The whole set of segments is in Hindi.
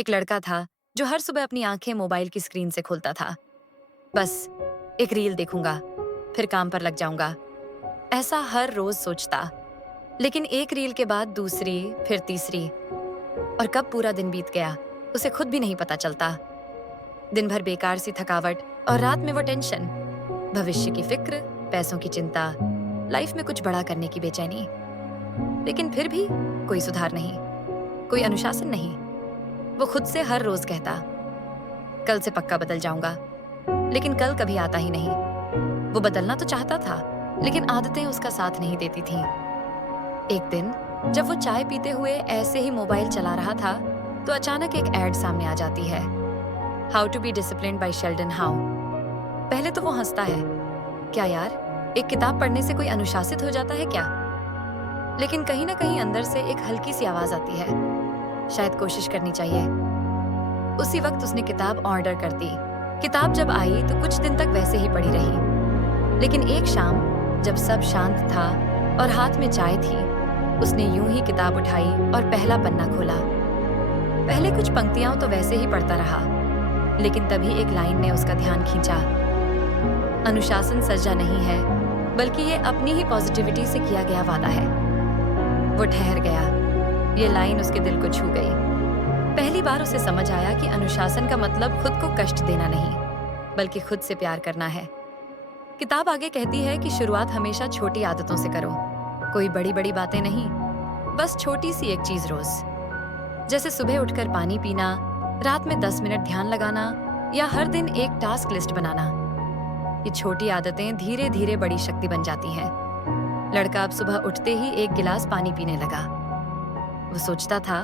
एक लड़का था जो हर सुबह अपनी आंखें मोबाइल की स्क्रीन से खोलता था। बस एक रील देखूंगा, फिर काम पर लग जाऊंगा, ऐसा हर रोज सोचता। लेकिन एक रील के बाद दूसरी, फिर तीसरी, और कब पूरा दिन बीत गया उसे खुद भी नहीं पता चलता। दिन भर बेकार सी थकावट और रात में वो टेंशन, भविष्य की फिक्र, पैसों की चिंता, लाइफ में कुछ बड़ा करने की बेचैनी। लेकिन फिर भी कोई सुधार नहीं, कोई अनुशासन नहीं। वो खुद से हर रोज कहता, कल से पक्का बदल जाऊंगा, लेकिन कल कभी आता ही नहीं। वो बदलना तो चाहता था, लेकिन आदतें उसका साथ नहीं देती थीं। एक दिन जब वो चाय पीते हुए ऐसे ही मोबाइल चला रहा था, तो अचानक एक एड सामने आ जाती है। How to be disciplined by Sheldon how. पहले तो वो हंसता है, क्या यार, एक किताब पढ़ने से कोई अनुशासित हो जाता है क्या? लेकिन कहीं ना कहीं अंदर से एक हल्की सी आवाज आती है, शायद कोशिश करनी चाहिए। उसी वक्त उसने किताब ऑर्डर कर दी। किताब जब आई तो कुछ दिन तक वैसे ही पड़ी रही, लेकिन एक शाम जब सब शांत था और हाथ में चाय थी, उसने यूं ही किताब उठाई और पहला पन्ना खोला। पहले कुछ पंक्तियां तो वैसे ही पढ़ता रहा, लेकिन तभी एक लाइन ने उसका ध्यान खींचा। अनुशासन सजा नहीं है, बल्कि ये अपनी ही पॉजिटिविटी से किया गया वादा है। वो ठहर गया। ये लाइन उसके दिल को छू गई। पहली बार उसे समझ आया कि अनुशासन का मतलब खुद को कष्ट देना नहीं, बल्कि खुद से प्यार करना है। किताब आगे कहती है कि शुरुआत हमेशा छोटी आदतों से करो। कोई बड़ी बड़ी बातें नहीं, बस छोटी सी एक चीज रोज, जैसे सुबह उठकर पानी पीना, रात में 10 मिनट ध्यान लगाना, या हर दिन एक टास्क लिस्ट बनाना। ये छोटी आदतें धीरे धीरे बड़ी शक्ति बन जाती हैं। लड़का अब सुबह उठते ही एक गिलास पानी पीने लगा। वो सोचता था,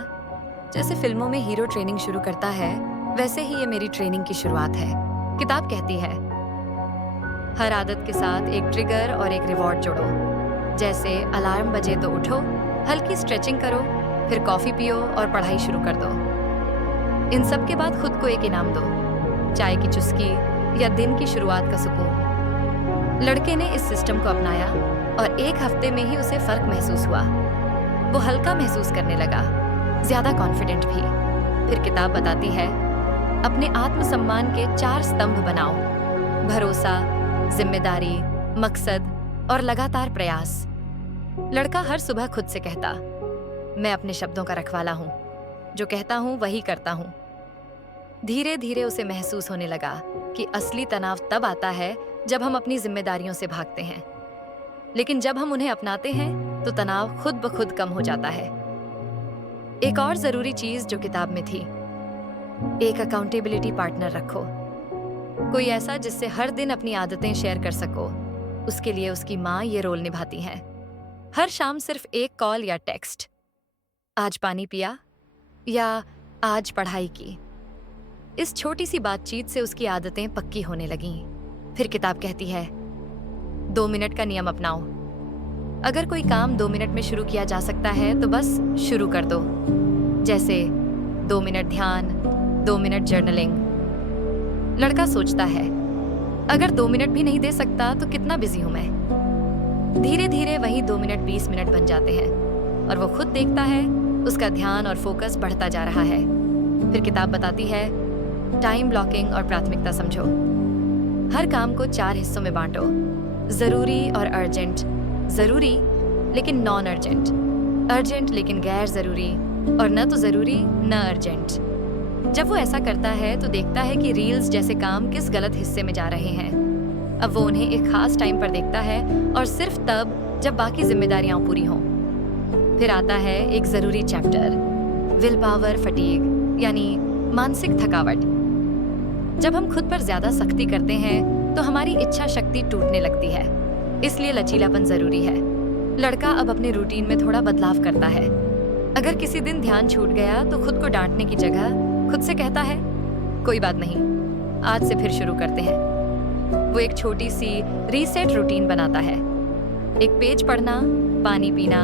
जैसे फिल्मों में हीरो ट्रेनिंग शुरू करता है, वैसे ही ये मेरी ट्रेनिंग की शुरुआत है। किताब कहती है, हर आदत के साथ एक ट्रिगर और एक रिवॉर्ड जोड़ो। जैसे अलार्म बजे तो उठो, हल्की स्ट्रेचिंग करो, फिर कॉफी पियो और पढ़ाई शुरू कर दो। इन सब के बाद खुद को एक इनाम दो, चाय की चुस्की या दिन की शुरुआत का सुकून। लड़के ने इस सिस्टम को अपनाया और एक हफ्ते में ही उसे फर्क महसूस हुआ। वो हल्का महसूस करने लगा, ज्यादा कॉन्फिडेंट भी। फिर किताब बताती है, अपने आत्मसम्मान के 4 स्तंभ बनाओ: भरोसा, जिम्मेदारी, मकसद और लगातार प्रयास। लड़का हर सुबह खुद से कहता, मैं अपने शब्दों का रखवाला हूं, जो कहता हूं वही करता हूं। धीरे धीरे उसे महसूस होने लगा कि असली तनाव तब आता है जब हम अपनी जिम्मेदारियों से भागते हैं, लेकिन जब हम उन्हें अपनाते हैं तो तनाव खुद ब खुद कम हो जाता है। एक और जरूरी चीज जो किताब में थी, एक अकाउंटेबिलिटी पार्टनर रखो। कोई ऐसा जिससे हर दिन अपनी आदतें शेयर कर सको। उसके लिए उसकी माँ ये रोल निभाती हैं। हर शाम सिर्फ एक कॉल या टेक्स्ट, आज पानी पिया या आज पढ़ाई की। इस छोटी सी बातचीत से उसकी आदतें पक्की होने लगीं। फिर किताब कहती है, 2 मिनट का नियम अपनाओ। अगर कोई काम 2 मिनट में शुरू किया जा सकता है तो बस शुरू कर दो। जैसे 2 मिनट ध्यान, 2 मिनट जर्नलिंग। लड़का सोचता है, अगर 2 मिनट भी नहीं दे सकता तो कितना बिजी हूं मैं। धीरे धीरे वही 2 मिनट 20 मिनट बन जाते हैं और वो खुद देखता है उसका ध्यान और फोकस बढ़ता जा रहा है। फिर किताब बताती है, टाइम ब्लॉकिंग और प्राथमिकता समझो। हर काम को 4 हिस्सों में बांटो: जरूरी और अर्जेंट, जरूरी लेकिन नॉन अर्जेंट, अर्जेंट लेकिन गैर जरूरी, और न तो जरूरी न अर्जेंट। जब वो ऐसा करता है तो देखता है कि रील्स जैसे काम किस गलत हिस्से में जा रहे हैं। अब वो उन्हें एक खास टाइम पर देखता है, और सिर्फ तब जब बाकी जिम्मेदारियां पूरी हों। फिर आता है एक जरूरी चैप्टर, विल पावर फटीग, यानी मानसिक थकावट। जब हम खुद पर ज्यादा सख्ती करते हैं तो हमारी इच्छा शक्ति टूटने लगती है, इसलिए लचीलापन जरूरी है। लड़का अब अपने रूटीन में थोड़ा बदलाव करता है। अगर किसी दिन ध्यान छूट गया तो खुद को डांटने की जगह खुद से कहता है, कोई बात नहीं, आज से फिर शुरू करते हैं। वो एक छोटी सी रीसेट रूटीन बनाता है: एक पेज पढ़ना, पानी पीना,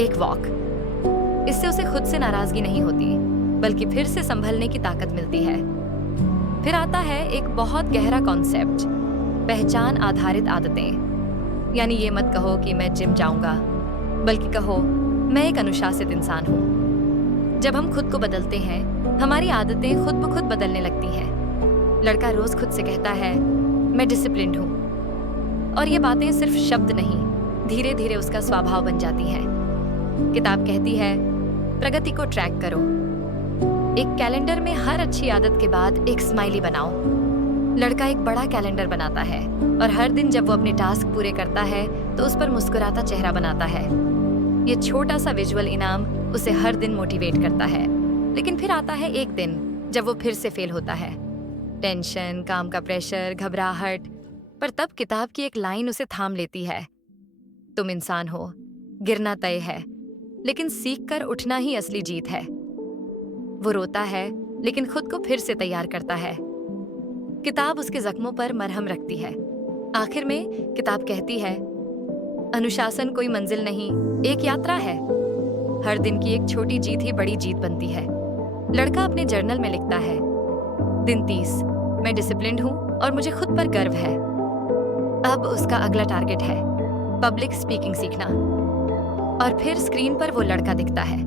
एक वॉक। इससे उसे खुद से नाराजगी नहीं होती, बल्कि फिर से संभलने की ताकत मिलती है। फिर आता है एक बहुत गहरा कॉन्सेप्ट, पहचान आधारित आदतें। यानी ये मत कहो कि मैं जिम जाऊंगा, बल्कि कहो मैं एक अनुशासित इंसान हूँ। जब हम खुद को बदलते हैं, हमारी आदतें खुद ब खुद बदलने लगती हैं। लड़का रोज खुद से कहता है, मैं डिसिप्लिन्ड हूँ। और ये बातें सिर्फ शब्द नहीं, धीरे धीरे उसका स्वभाव बन जाती हैं। किताब कहती है, प्रगति को ट्रैक करो। एक कैलेंडर में हर अच्छी आदत के बाद एक स्माइली बनाओ। लड़का एक बड़ा कैलेंडर बनाता है और हर दिन जब वो अपने टास्क पूरे करता है तो उस पर मुस्कुराता चेहरा बनाता है। ये छोटा सा विजुअल इनाम उसे हर दिन मोटिवेट करता है। लेकिन फिर आता है एक दिन जब वो फिर से फेल होता है। टेंशन, काम का प्रेशर, घबराहट। पर तब किताब की एक लाइन उसे थाम लेती है, तुम इंसान हो, गिरना तय है, लेकिन सीख कर उठना ही असली जीत है। वो रोता है लेकिन खुद को फिर से तैयार करता है। किताब उसके जख्मों पर मरहम रखती है। आखिर में किताब कहती है, अनुशासन कोई मंजिल नहीं, एक यात्रा है। हर दिन की एक छोटी जीत ही बड़ी जीत बनती है। लड़का अपने जर्नल में लिखता है, दिन 30, मैं डिसिप्लिन्ड हूँ और मुझे खुद पर गर्व है। अब उसका अगला टारगेट है पब्लिक स्पीकिंग सीखना। और फिर स्क्रीन पर वो लड़का दिखता है,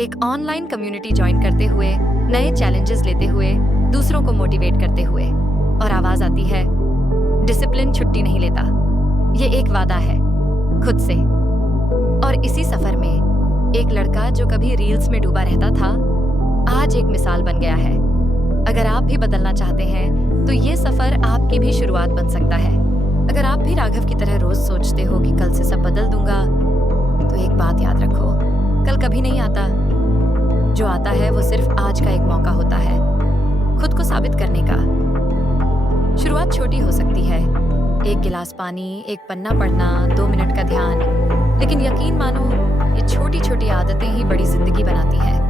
एक ऑनलाइन कम्युनिटी ज्वाइन करते हुए, नए चैलेंजेस लेते हुए, दूसरों को मोटिवेट करते हुए। और आवाज आती है, डिसिप्लिन छुट्टी नहीं लेता, ये एक वादा है खुद से। और इसी सफर में एक लड़का जो कभी रील्स में डूबा रहता था, आज एक मिसाल बन गया है। अगर आप भी बदलना चाहते हैं तो ये सफर आपकी भी शुरुआत बन सकता है। अगर आप भी राघव की तरह रोज सोचते हो कि कल से सब बदल दूंगा, तो एक बात याद रखो, कल कभी नहीं आता। जो आता है वो सिर्फ आज का एक मौका होता है खुद को साबित करने का। शुरुआत छोटी हो सकती है, एक गिलास पानी, एक पन्ना पढ़ना, 2 मिनट का ध्यान। लेकिन यकीन मानो, ये छोटी छोटी आदतें ही बड़ी जिंदगी बनाती हैं।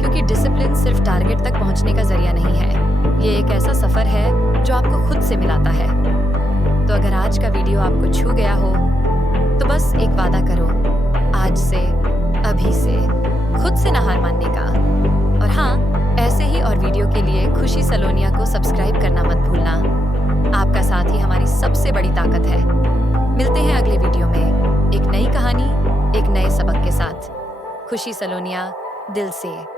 क्योंकि डिसिप्लिन सिर्फ टारगेट तक पहुंचने का जरिया नहीं है, ये एक ऐसा सफर है जो आपको खुद से मिलाता है। तो अगर आज का वीडियो आपको छू गया हो तो बस एक वादा करो, आज से, अभी से, खुद से ना हार मानने का। और हाँ, ऐसे ही और वीडियो के लिए खुशी सलोनिया को सब्सक्राइब करना मत भूलना। आपका साथ ही हमारी सबसे बड़ी ताकत है। मिलते हैं अगले वीडियो में एक नई कहानी, एक नए सबक के साथ। खुशी सलोनिया, दिल से।